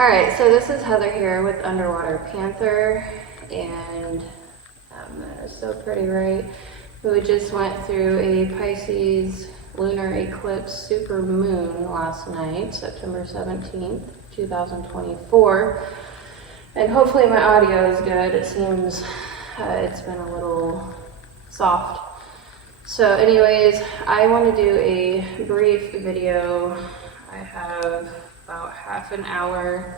Alright, so this is Heather here with Underwater Panther, and that is so pretty, right? We just went through a Pisces lunar eclipse super moon last night, September 17th, 2024, and hopefully my audio is good. It seems it's been a little soft. So anyways, I want to do a brief video. I have about half an hour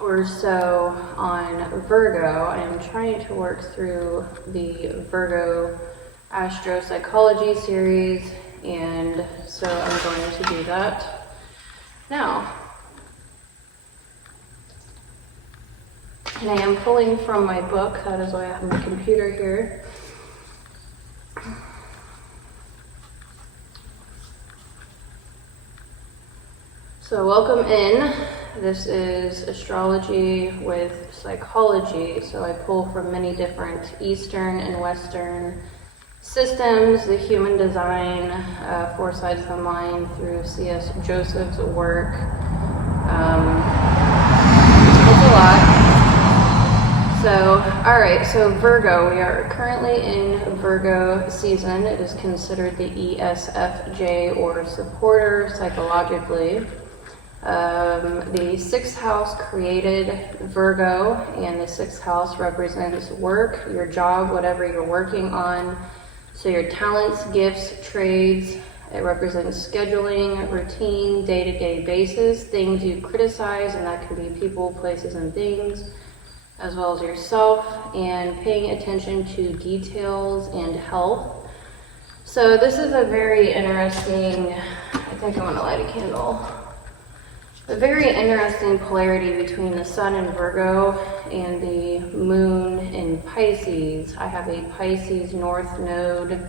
or so on Virgo. I'm trying to work through the Virgo Astro-Psychology series, and so I'm going to do that now. And I am pulling from my book, that is why I have my computer here. So welcome in. This is Astrology with Psychology. So I pull from many different Eastern and Western systems, the human design, four sides of the mind through C.S. Joseph's work. It's a lot. So, alright, so Virgo, we are currently in Virgo season. It is considered the ESFJ, or supporter, psychologically. The sixth house created Virgo, and the sixth house represents work, your job, whatever you're working on. So your talents, gifts, trades. It represents scheduling, routine, day-to-day basis, things you criticize, and that can be people, places, and things, as well as yourself, and paying attention to details and health. So this is a very interesting, I think I'm gonna light a candle. A very interesting polarity between the sun in Virgo and the moon in Pisces. I have a Pisces north node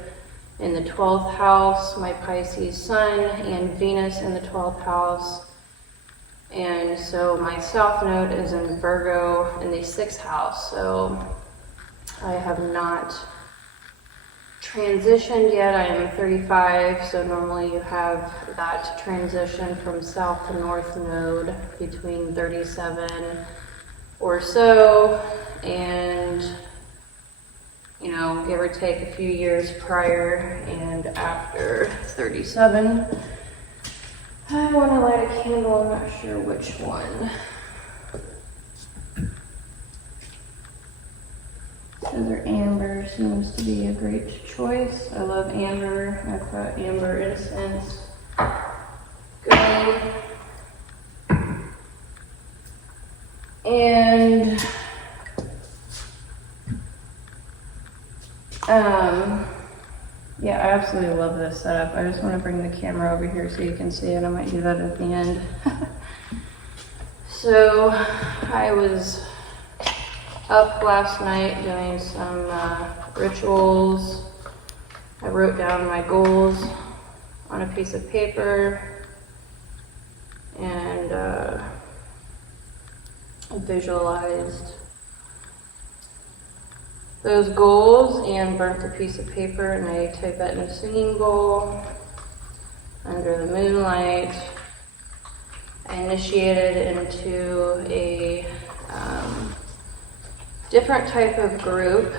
in the 12th house, my Pisces sun and Venus in the 12th house. And so my south node is in Virgo in the 6th house. So I have not transitioned yet. I am 35, so normally you have that transition from south to north node between 37 or so, and you know, give or take a few years prior and after 37. I want to light a candle, I'm not sure which one. Scissor amber seems to be a great choice. I love amber. I've got amber incense going. And yeah, I absolutely love this setup. I just want to bring the camera over here so you can see it. I might do that at the end. So I was up last night doing some rituals. I wrote down my goals on a piece of paper and visualized those goals and burnt a piece of paper in a Tibetan singing bowl under the moonlight. I initiated into a different type of group,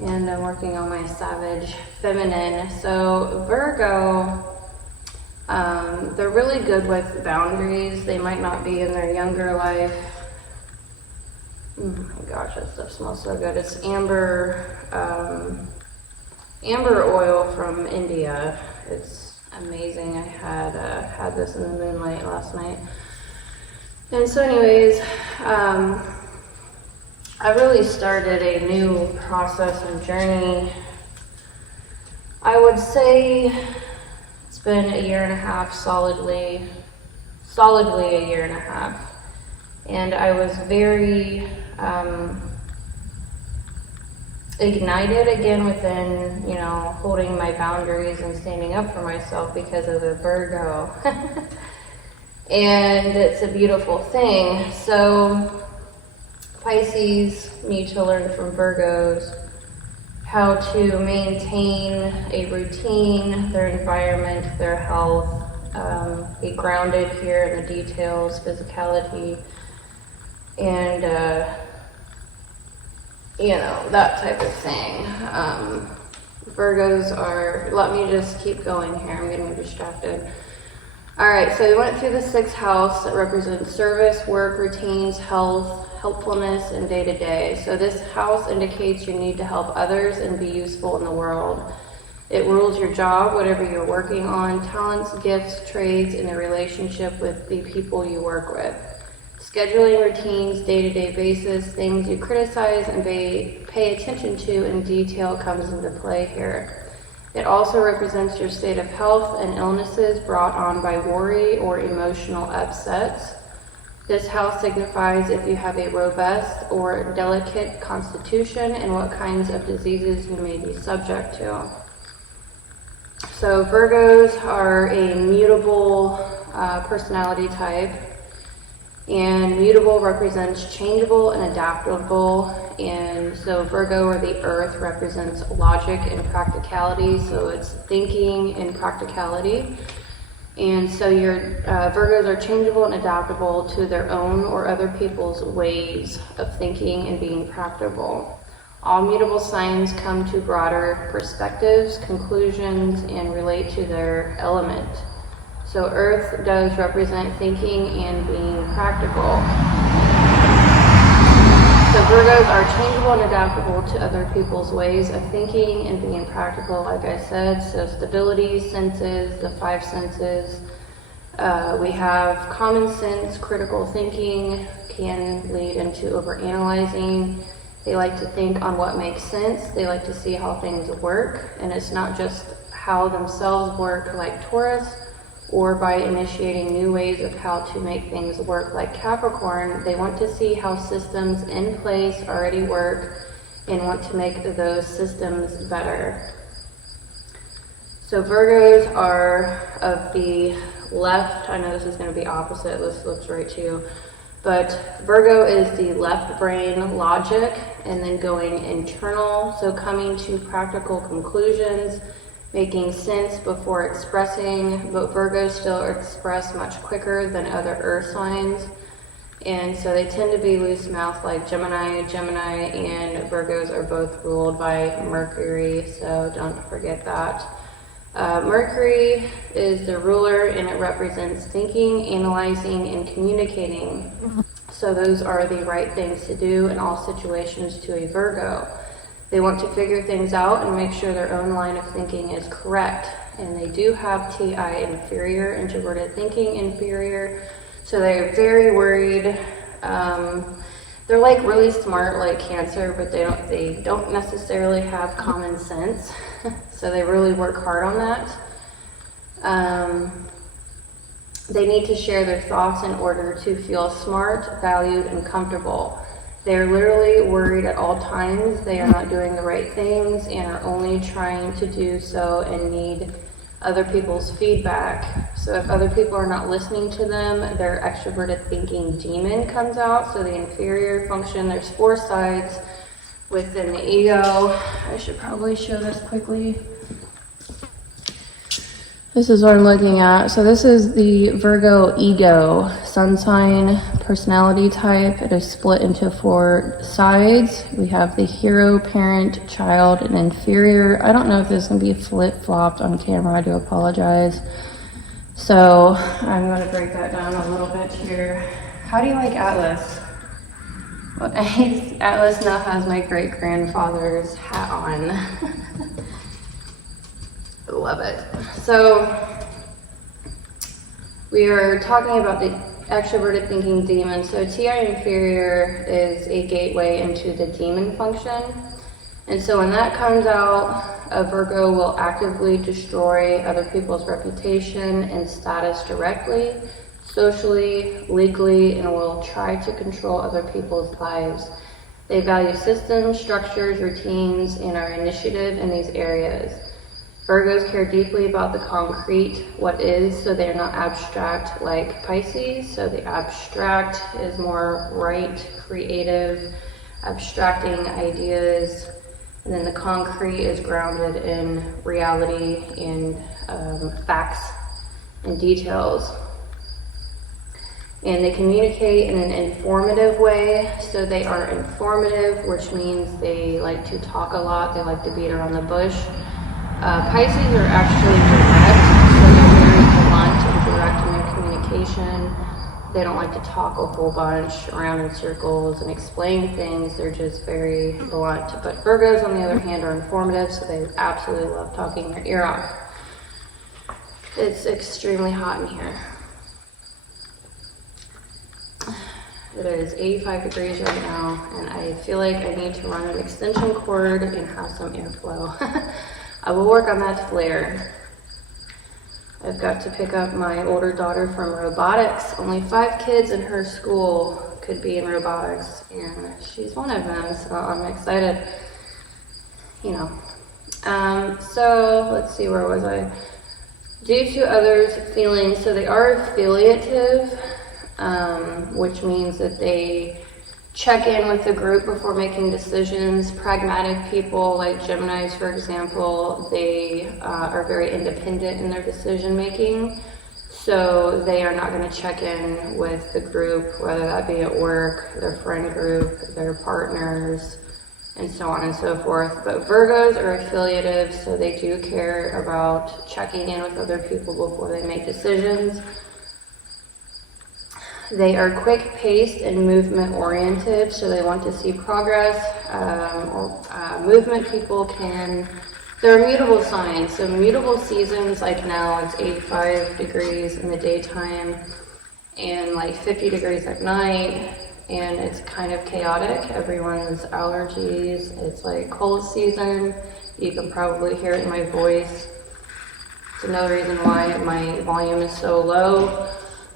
and I'm working on my savage feminine. So Virgo, they're really good with boundaries. They might not be in their younger life. Oh my gosh, that stuff smells so good. It's amber oil from India. It's amazing. I had this in the moonlight last night. And so anyways, I really started a new process and journey. I would say it's been a year and a half, solidly a year and a half. And I was very ignited again within, you know, holding my boundaries and standing up for myself because of the Virgo. And it's a beautiful thing. So Pisces need to learn from Virgos how to maintain a routine, their environment, their health, be grounded here in the details, physicality, and that type of thing. Virgos are, let me just keep going here, I'm getting distracted. All right, so we went through the 6th house that represents service, work, routines, health, helpfulness, and day-to-day. So this house indicates your need to help others and be useful in the world. It rules your job, whatever you're working on, talents, gifts, trades, and the relationship with the people you work with. Scheduling routines, day-to-day basis, things you criticize and pay attention to in detail comes into play here. It also represents your state of health and illnesses brought on by worry or emotional upsets. This house signifies if you have a robust or delicate constitution and what kinds of diseases you may be subject to. So Virgos are a mutable personality type, and mutable represents changeable and adaptable. And so Virgo, or the earth, represents logic and practicality, so it's thinking and practicality. And so your Virgos are changeable and adaptable to their own or other people's ways of thinking and being practical. All mutable signs come to broader perspectives, conclusions, and relate to their element. So Earth does represent thinking and being practical. So Virgos are changeable and adaptable to other people's ways of thinking and being practical, like I said. So stability, senses, the 5 senses. We have common sense, critical thinking can lead into overanalyzing. They like to think on what makes sense. They like to see how things work. And it's not just how themselves work, like Taurus, or by initiating new ways of how to make things work, like Capricorn. They want to see how systems in place already work and want to make those systems better. So Virgos are of the left. I know this is going to be opposite, this looks right to you. But Virgo is the left brain logic and then going internal, so coming to practical conclusions, making sense before expressing, but Virgos still express much quicker than other earth signs. And so they tend to be loose mouth like Gemini. Gemini and Virgos are both ruled by Mercury, so don't forget that. Mercury is the ruler and it represents thinking, analyzing, and communicating. So those are the right things to do in all situations to a Virgo. They want to figure things out and make sure their own line of thinking is correct. And they do have TI inferior, introverted thinking inferior. So they're very worried. They're like really smart like Cancer, but they don't necessarily have common sense. So they really work hard on that. They need to share their thoughts in order to feel smart, valued, and comfortable. They're literally worried at all times. They are not doing the right things and are only trying to do so and need other people's feedback. So if other people are not listening to them, their extroverted thinking demon comes out. So the inferior function, there's 4 sides within the ego. I should probably show this quickly. This is what I'm looking at. So this is the Virgo ego, sun sign, personality type. It is split into 4 sides. We have the hero, parent, child, and inferior. I don't know if this is going to be flip-flopped on camera. I do apologize. So I'm going to break that down a little bit here. How do you like Atlas? Well, Atlas now has my great-grandfather's hat on. Love it. So we are talking about the extroverted thinking demon. So TI inferior is a gateway into the demon function. And so when that comes out, a Virgo will actively destroy other people's reputation and status directly, socially, legally, and will try to control other people's lives. They value systems, structures, routines, and are initiative in these areas. Virgos care deeply about the concrete, what is, so they're not abstract like Pisces. So the abstract is more right, creative, abstracting ideas, and then the concrete is grounded in reality and facts and details. And they communicate in an informative way. So they are informative, which means they like to talk a lot. They like to beat around the bush. Pisces are actually direct, so they're very blunt and direct in their communication. They don't like to talk a whole bunch around in circles and explain things. They're just very blunt. But Virgos, on the other hand, are informative, so they absolutely love talking your ear off. It's extremely hot in here. It is 85 degrees right now, and I feel like I need to run an extension cord and have some airflow. I will work on that later. I've got to pick up my older daughter from robotics. Only 5 kids in her school could be in robotics, and she's one of them, so I'm excited. So let's see, where was I? Due to others' feelings, so they are affiliative, which means that they check in with the group before making decisions. Pragmatic people, like Geminis, for example, they are very independent in their decision making. So they are not going to check in with the group, whether that be at work, their friend group, their partners, and so on and so forth. But Virgos are affiliative, so they do care about checking in with other people before they make decisions. They are quick-paced and movement-oriented, so they want to see progress. Movement people they're mutable signs, so mutable seasons, like now it's 85 degrees in the daytime and like 50 degrees at night, and it's kind of chaotic. Everyone's allergies, it's like cold season. You can probably hear it in my voice. It's another reason why my volume is so low.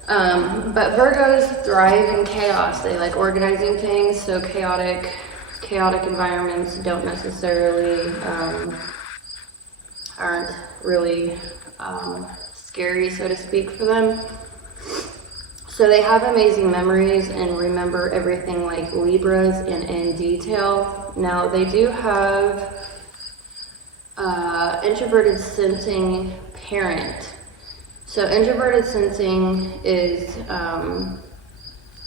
But Virgos thrive in chaos. They like organizing things, so chaotic environments don't necessarily, aren't really scary, so to speak, for them. So they have amazing memories and remember everything like Libras and in detail. Now they do have introverted sensing parent. So introverted sensing is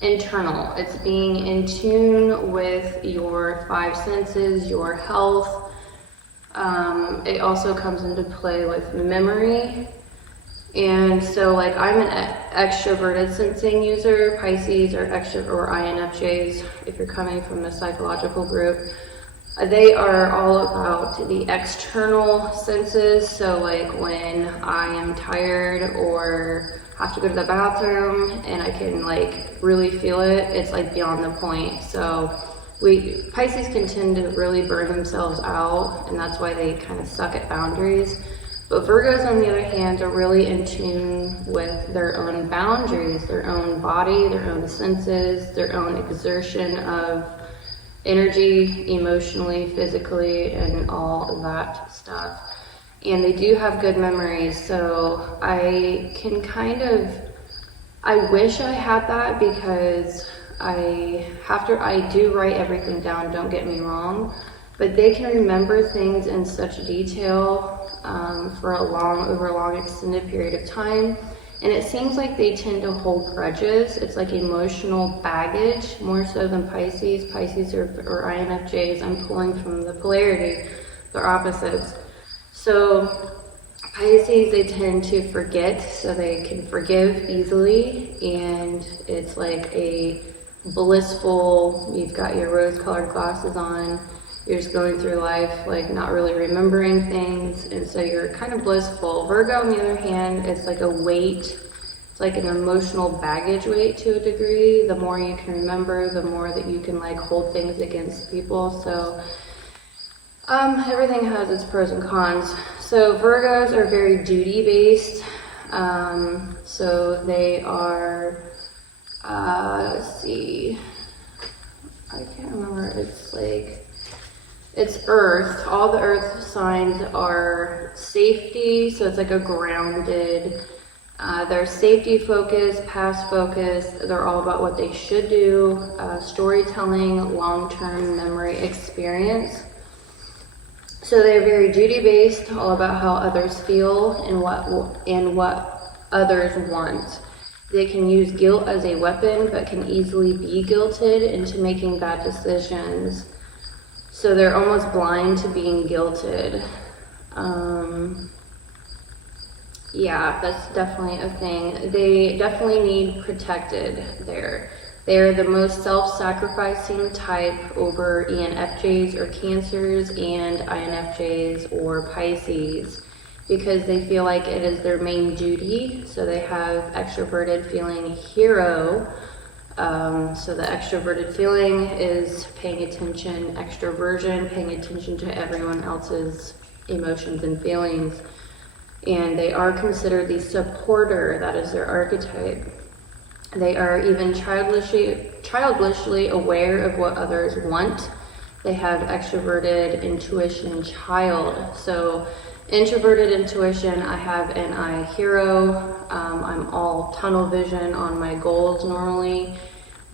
internal. It's being in tune with your 5 senses, your health. It also comes into play with memory. And so like I'm an extroverted sensing user. Pisces or INFJs, if you're coming from the psychological group. They are all about the external senses, so like when I am tired or have to go to the bathroom and I can like really feel it, it's like beyond the point. So Pisces can tend to really burn themselves out, and that's why they kind of suck at boundaries. But Virgos, on the other hand, are really in tune with their own boundaries, their own body, their own senses, their own exertion of energy, emotionally, physically, and all of that stuff. And they do have good memories, so I wish I had that, because I do write everything down, don't get me wrong, but they can remember things in such detail over a long extended period of time. And it seems like they tend to hold grudges. It's like emotional baggage, more so than Pisces. Pisces or INFJs, I'm pulling from the polarity, they're opposites. So Pisces, they tend to forget, so they can forgive easily. And it's like a blissful, you've got your rose-colored glasses on, you're just going through life like not really remembering things, and so you're kind of blissful. Virgo, on the other hand, it's like a weight. It's like an emotional baggage weight to a degree. The more you can remember, the more that you can like hold things against people. So everything has its pros and cons. So Virgos are very duty-based. So they are, let's see, I can't remember, it's Earth. All the Earth signs are safety, so it's like a grounded, they're safety focused, past focused, they're all about what they should do, storytelling, long-term memory experience. So they're very duty-based, all about how others feel and what others want. They can use guilt as a weapon, but can easily be guilted into making bad decisions. So they're almost blind to being guilted. Yeah, that's definitely a thing. They definitely need protected there. They're the most self-sacrificing type over ENFJs or Cancers and INFJs or Pisces, because they feel like it is their main duty. So they have extroverted feeling hero. So the extroverted feeling is paying attention, extroversion, paying attention to everyone else's emotions and feelings. And they are considered the supporter, that is their archetype. They are even childishly aware of what others want. They have extroverted intuition child. So introverted intuition, I have an I hero. I'm all tunnel vision on my goals normally,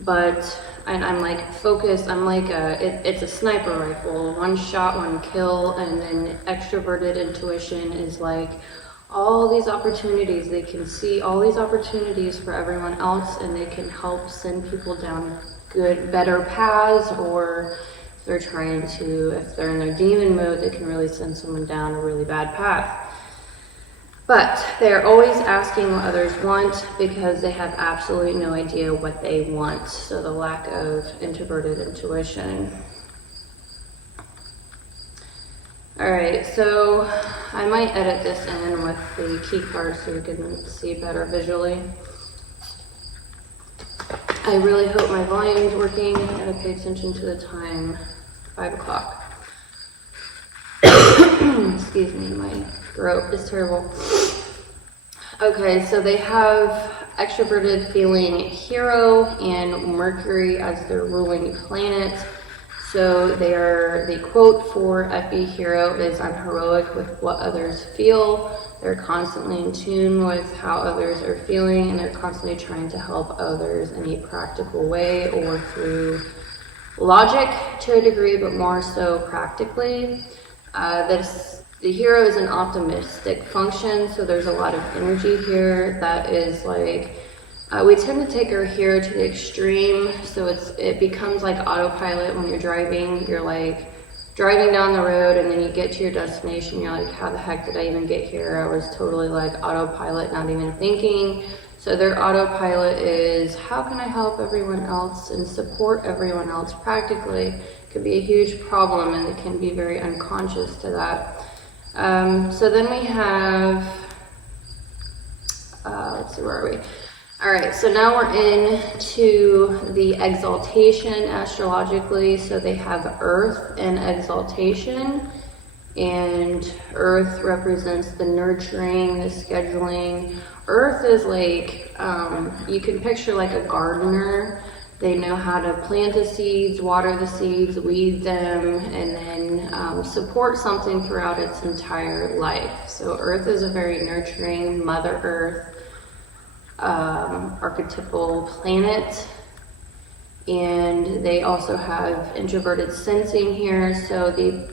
and I'm like focused. I'm like it's a sniper rifle, one shot, one kill. And then extroverted intuition is like all these opportunities. They can see all these opportunities for everyone else, and they can help send people down better paths, or if they're in their demon mode, they can really send someone down a really bad path. But they're always asking what others want because they have absolutely no idea what they want. So the lack of introverted intuition. All right, so I might edit this in with the key cards so you can see better visually. I really hope my volume's working. I gotta pay attention to the time, 5 o'clock. Excuse me, my throat is terrible. Okay, so they have extroverted feeling hero and Mercury as their ruling planet. So the quote for FE hero is, "I'm heroic with what others feel." They're constantly in tune with how others are feeling, and they're constantly trying to help others in a practical way or through logic to a degree, but more so practically. The hero is an optimistic function, so there's a lot of energy here that is like, we tend to take our hero to the extreme, so it becomes like autopilot when you're driving. You're like driving down the road and then you get to your destination, you're like, how the heck did I even get here? I was totally like autopilot, not even thinking. So their autopilot is, how can I help everyone else and support everyone else practically? It could be a huge problem, and it can be very unconscious to that. So then we have, let's see, where are we? All right, so now we're into the exaltation astrologically. So they have Earth and exaltation, and Earth represents the nurturing, the scheduling. Earth is like, you can picture like a gardener. They know how to plant the seeds, water the seeds, weed them, and then support something throughout its entire life. So Earth is a very nurturing, Mother Earth archetypal planet. And they also have introverted sensing here. So the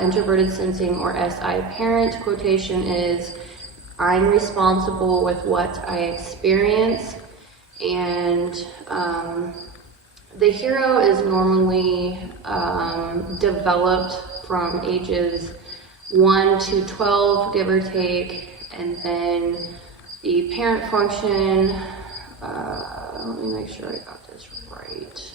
introverted sensing, or SI parent quotation, is, I'm responsible with what I experience. And the hero is normally developed from ages 1 to 12, give or take. And then the parent function, let me make sure I got this right.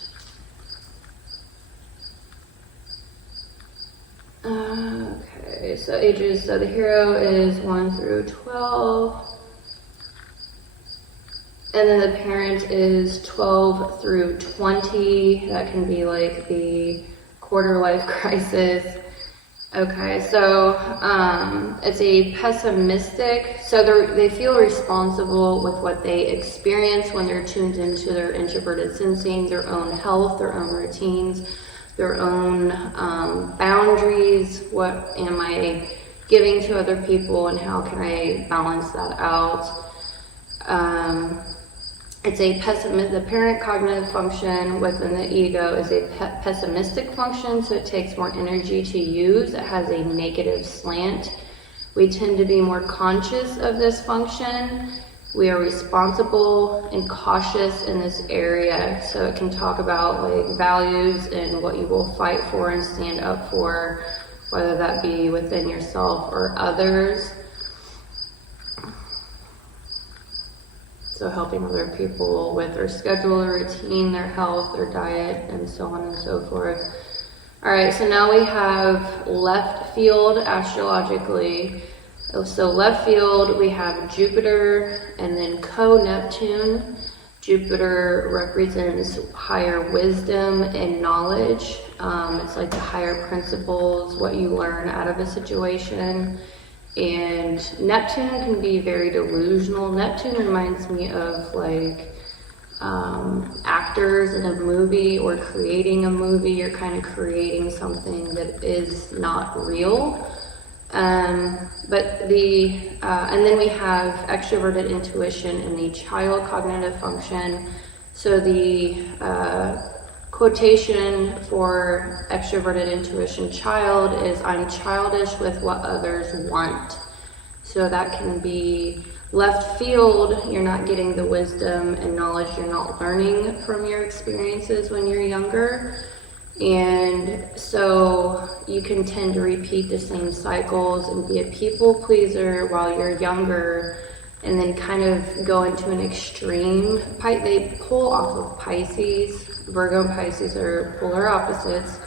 Okay, so the hero is 1 through 12. And then the parent is 12 through 20. That can be like the quarter life crisis. Okay, so it's a pessimistic, so they feel responsible with what they experience when they're tuned into their introverted sensing, their own health, their own routines, their own boundaries. What am I giving to other people, and how can I balance that out? It's a the parent cognitive function within the ego is a pessimistic function, so it takes more energy to use. It has a negative slant. We tend to be more conscious of this function, We are responsible and cautious in this area, so it can talk about like values and what you will fight for and stand up for, whether that be within yourself or others. So helping other people with their schedule, their routine, their health, their diet, and so on and so forth. All right, so now we have left field astrologically. So left field, we have Jupiter and then co-Neptune. Jupiter represents higher wisdom and knowledge. It's like the higher principles, what you learn out of a situation. And Neptune can be very delusional. Neptune reminds me of like actors in a movie or creating a movie. You're kind of creating something that is not real. And then we have extroverted intuition and the child cognitive function. So the quotation for extroverted intuition child is, I'm childish with what others want. So that can be left field, you're not getting the wisdom and knowledge you're not learning from your experiences when you're younger. And so you can tend to repeat the same cycles and be a people pleaser while you're younger, and then kind of go into an extreme. They pull off of Pisces. Virgo and Pisces are polar opposites.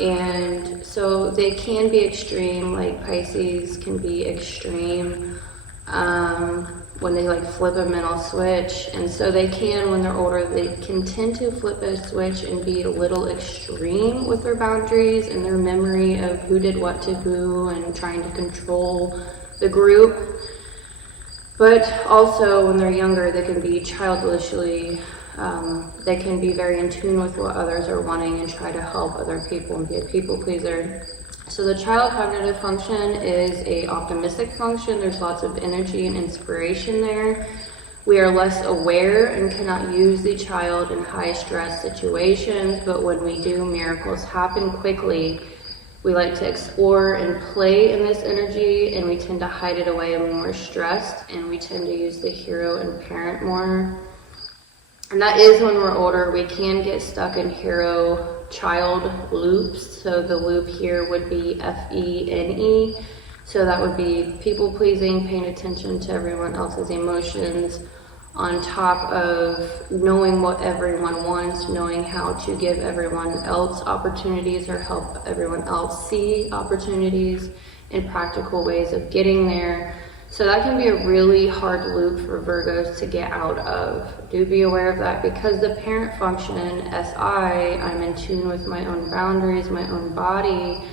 And so they can be extreme, like Pisces can be extreme when they like flip a mental switch. And so they can, when they're older, they can tend to flip a switch and be a little extreme with their boundaries and their memory of who did what to who and trying to control the group. But also when they're younger, they can be childishly, they can be very in tune with what others are wanting and try to help other people and be a people pleaser. So the child cognitive function is a optimistic function. There's lots of energy and inspiration there. We are less aware and cannot use the child in high stress situations, but when we do, miracles happen quickly. We like to explore and play in this energy, and we tend to hide it away when we're stressed, and we tend to use the hero and parent more. And that is when we're older, we can get stuck in hero child loops. So the loop here would be FENE. So that would be people pleasing, paying attention to everyone else's emotions, on top of knowing what everyone wants, knowing how to give everyone else opportunities or help everyone else see opportunities and practical ways of getting there. So that can be a really hard loop for Virgos to get out of. Do be aware of that, because the parent function, SI, I'm in tune with my own boundaries, my own body.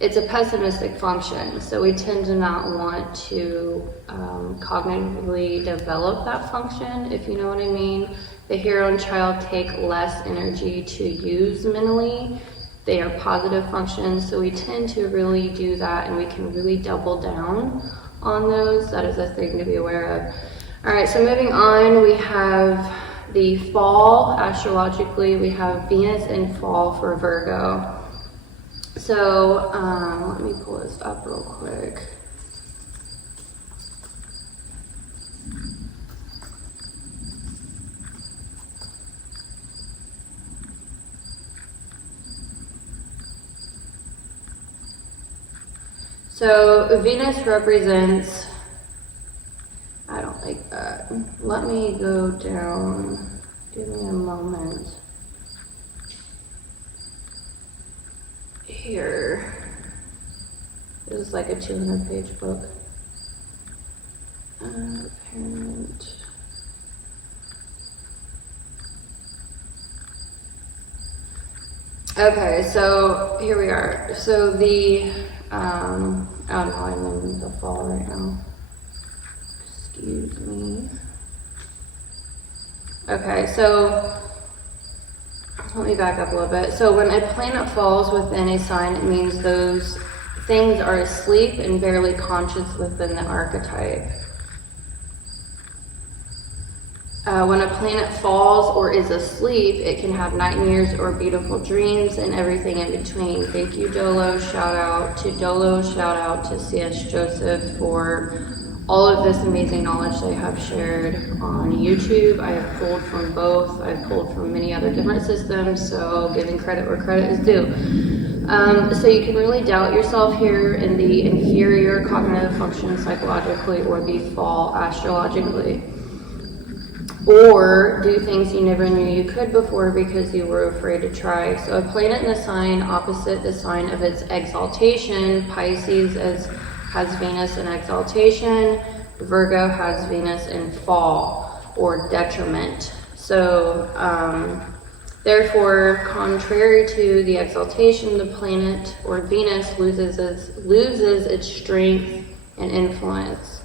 It's a pessimistic function, so we tend to not want to cognitively develop that function, if you know what I mean. The hero and child take less energy to use mentally. They are positive functions, so we tend to really do that, and we can really double down on those. That is a thing to be aware of. All right, so moving on, we have the fall. Astrologically, we have Venus in fall for Virgo. So let me pull this up real quick. So Venus represents, I don't like that. Let me go down, give me a moment. Here, this is like a 200-page book. Parent. Okay, so here we are. So the, oh no, I'm in the fall right now. Excuse me. Okay, so let me back up a little bit. So when a planet falls within a sign, it means those things are asleep and barely conscious within the archetype. When a planet falls or is asleep, it can have nightmares or beautiful dreams and everything in between. Thank you, Dolo. Shout out to Dolo. Shout out to C.S. Joseph for All of this amazing knowledge they have shared on YouTube, I have pulled from both. I've pulled from many other different systems, so giving credit where credit is due. So you can really doubt yourself here in the inferior cognitive function psychologically or the fall astrologically. Or do things you never knew you could before because you were afraid to try. So a planet in the sign opposite the sign of its exaltation, Pisces has Venus in exaltation, Virgo has Venus in fall or detriment. So therefore, contrary to the exaltation, the planet or Venus loses its strength and influence.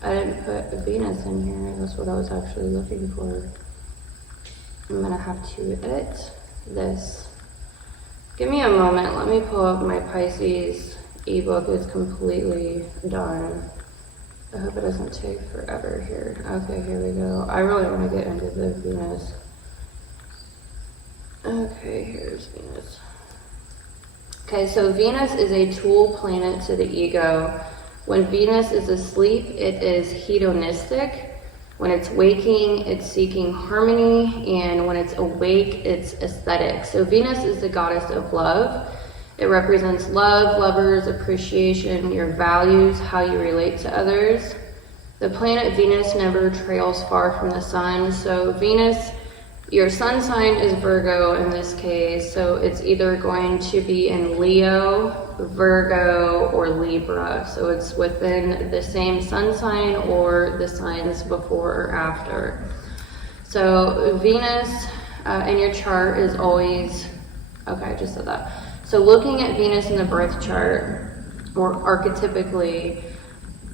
I didn't put Venus in here. That's what I was actually looking for. I'm gonna have to edit this. Give me a moment. Let me pull up my Pisces ebook. It's completely done. I hope it doesn't take forever here. Okay, here we go. I really want to get into the Venus. Okay, here's Venus. Okay, so Venus is a tool planet to the ego. When Venus is asleep, it is hedonistic. When it's waking, it's seeking harmony. And when it's awake, it's aesthetic. So Venus is the goddess of love. It represents love, lovers, appreciation, your values, how you relate to others. The planet Venus never trails far from the sun. So Venus, your sun sign is Virgo in this case. So it's either going to be in Leo, Virgo, or Libra. So it's within the same sun sign or the signs before or after. So Venus in your chart is always, okay, I just said that. So looking at Venus in the birth chart, or archetypically,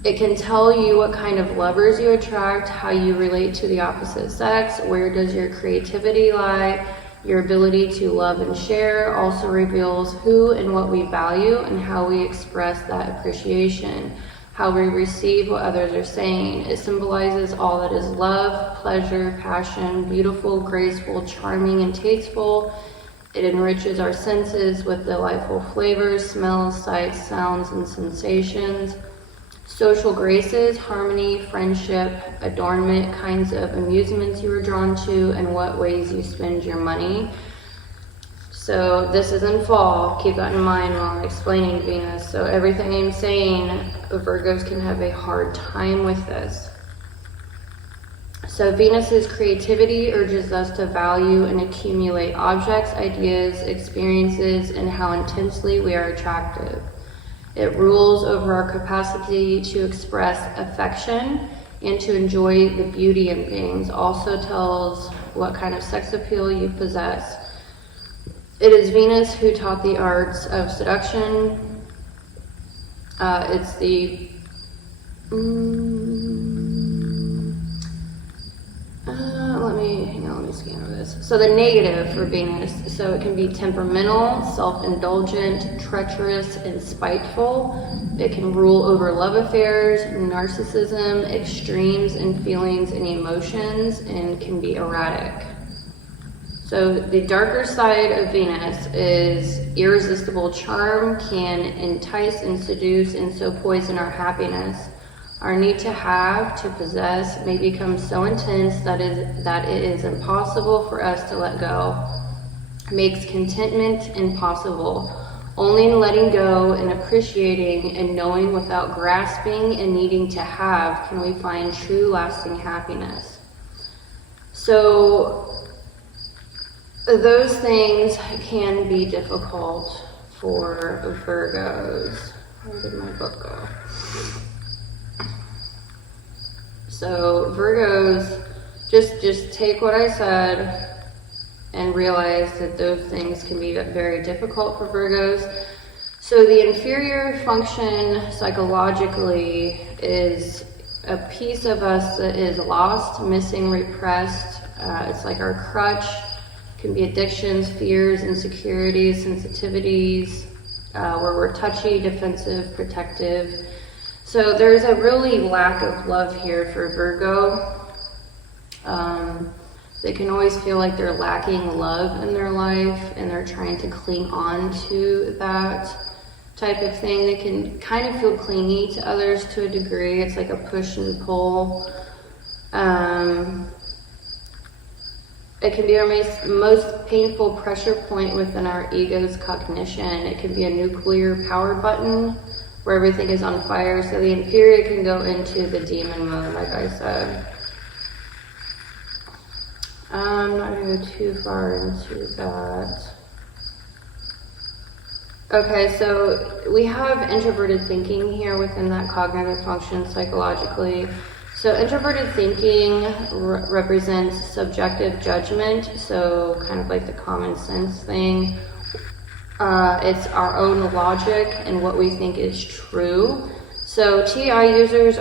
it can tell you what kind of lovers you attract, how you relate to the opposite sex, where does your creativity lie. Your ability to love and share also reveals who and what we value and how we express that appreciation, how we receive what others are saying. It symbolizes all that is love, pleasure, passion, beautiful, graceful, charming, and tasteful. It enriches our senses with delightful flavors, smells, sights, sounds, and sensations. Social graces, harmony, friendship, adornment, kinds of amusements you are drawn to, and what ways you spend your money. So this is in fall. Keep that in mind while I'm explaining Venus. So everything I'm saying, Virgos can have a hard time with this. So Venus's creativity urges us to value and accumulate objects, ideas, experiences, and how intensely we are attractive. It rules over our capacity to express affection and to enjoy the beauty in things. Also tells what kind of sex appeal you possess. It is Venus who taught the arts of seduction. It's the let me scan over this. So the negative for Venus, so it can be temperamental, self-indulgent, treacherous, and spiteful. It can rule over love affairs, narcissism, extremes in feelings and emotions, and can be erratic. So the darker side of Venus is irresistible charm, can entice and seduce, and so poison our happiness. Our need to have, to possess, may become so intense that it is impossible for us to let go. Makes contentment impossible. Only in letting go and appreciating and knowing without grasping and needing to have can we find true lasting happiness. So those things can be difficult for Virgos. Where did my book go? So Virgos, just take what I said and realize that those things can be very difficult for Virgos. So the inferior function psychologically is a piece of us that is lost, missing, repressed. It's like our crutch. It can be addictions, fears, insecurities, sensitivities, where we're touchy, defensive, protective. So there's a really lack of love here for Virgo. They can always feel like they're lacking love in their life and they're trying to cling on to that type of thing. They can kind of feel clingy to others to a degree. It's like a push and pull. It can be our most painful pressure point within our ego's cognition. It can be a nuclear power button where everything is on fire. So the inferior can go into the demon mode, like I said. I'm not going to go too far into that. Okay, so we have introverted thinking here within that cognitive function psychologically. So introverted thinking represents subjective judgment, so kind of like the common sense thing. It's our own logic and what we think is true. So TI users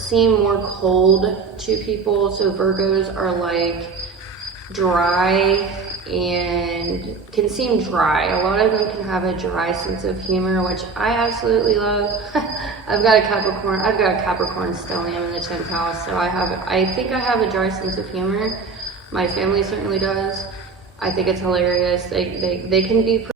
seem more cold to people, so Virgos are like dry and can seem dry. A lot of them can have a dry sense of humor, which I absolutely love. I've got a Capricorn stellium in the 10th house, so I think I have a dry sense of humor. My family certainly does. I think it's hilarious. They can be